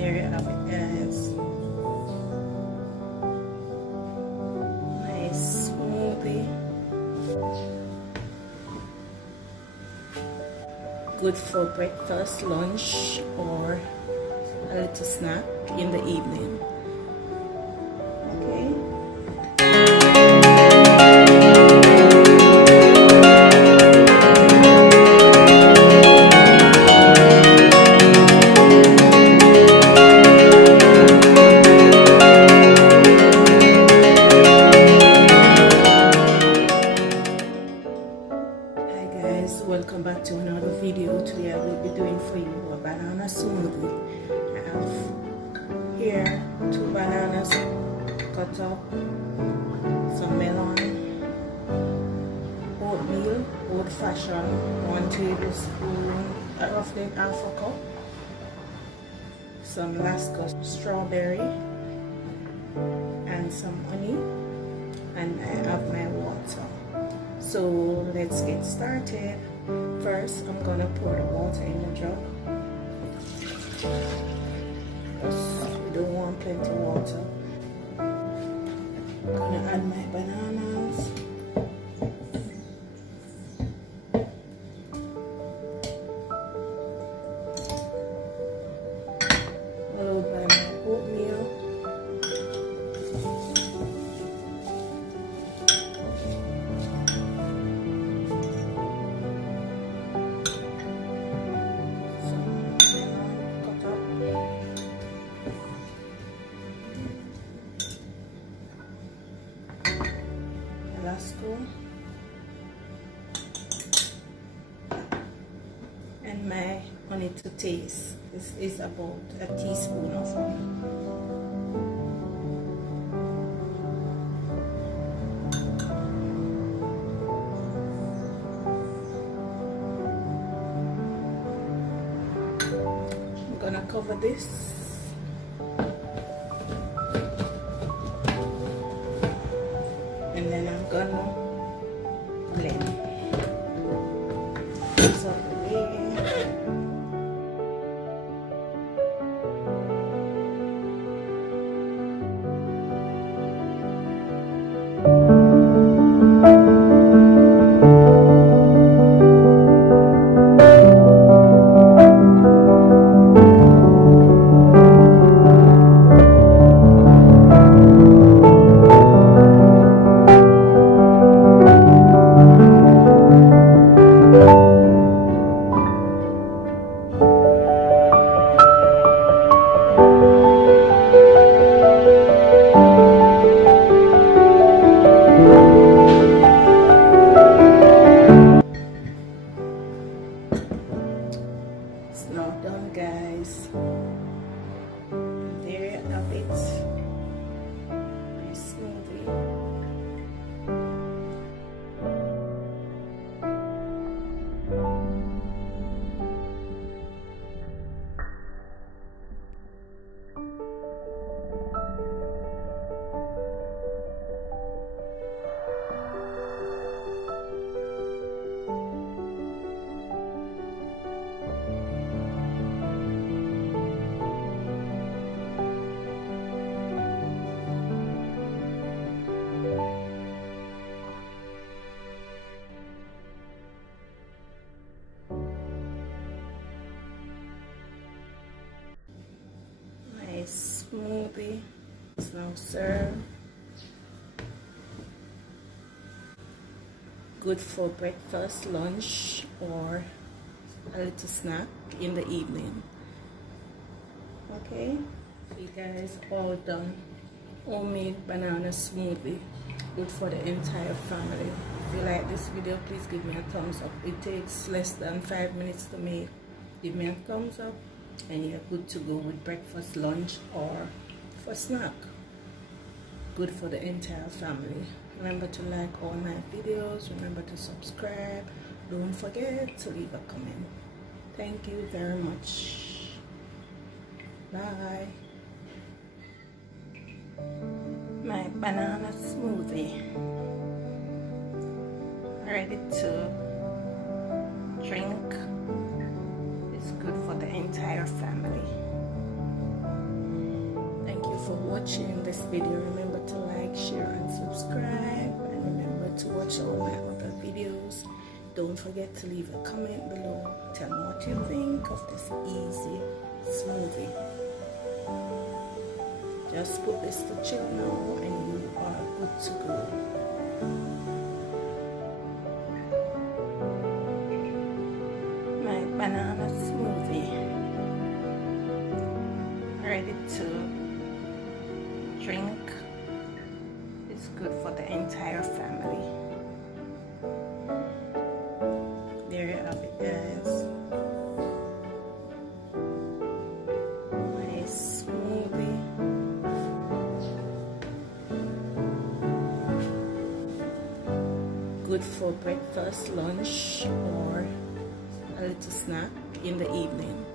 there you have it, guys. Nice smoothie. Good for breakfast, lunch, or a little snack in the evening. Okay. Welcome back to another video. Today I will be doing for you a banana smoothie. I have here 2 bananas cut up, some melon, oatmeal, old-fashioned, 1 tablespoon, roughly half a cup, some Alaska strawberry, and some honey, and I have my water. So let's get started. First, I'm gonna pour the water in the jug. We don't want plenty of water. I'm gonna add my bananas. Followed by my oatmeal. And my honey to taste. This is about a teaspoon of honey. I'm gonna cover this. And then I'm gonna blend. So now done, guys. There you have it. My smoothie. Smoothie is now served. Good for breakfast, lunch, or a little snack in the evening. Okay, so you guys, all done. Homemade banana smoothie, good for the entire family. If you like this video, please give me a thumbs up. It takes less than 5 minutes to make. Give me a thumbs up and you're good to go with breakfast, lunch, or for snack. Good for the entire family. Remember to like all my videos. Remember to subscribe. Don't forget to leave a comment. Thank you very much. Bye. My banana smoothie ready to drink. It's good for the entire family. watching this video. Remember to like, share and subscribe, and remember to watch all my other videos. Don't forget to leave a comment below. Tell me what you think of this easy smoothie. Just put this to chill now and you are good to go. My banana smoothie ready to drink. It's good for the entire family. There you have it, guys. My smoothie. Good for breakfast, lunch, or a little snack in the evening.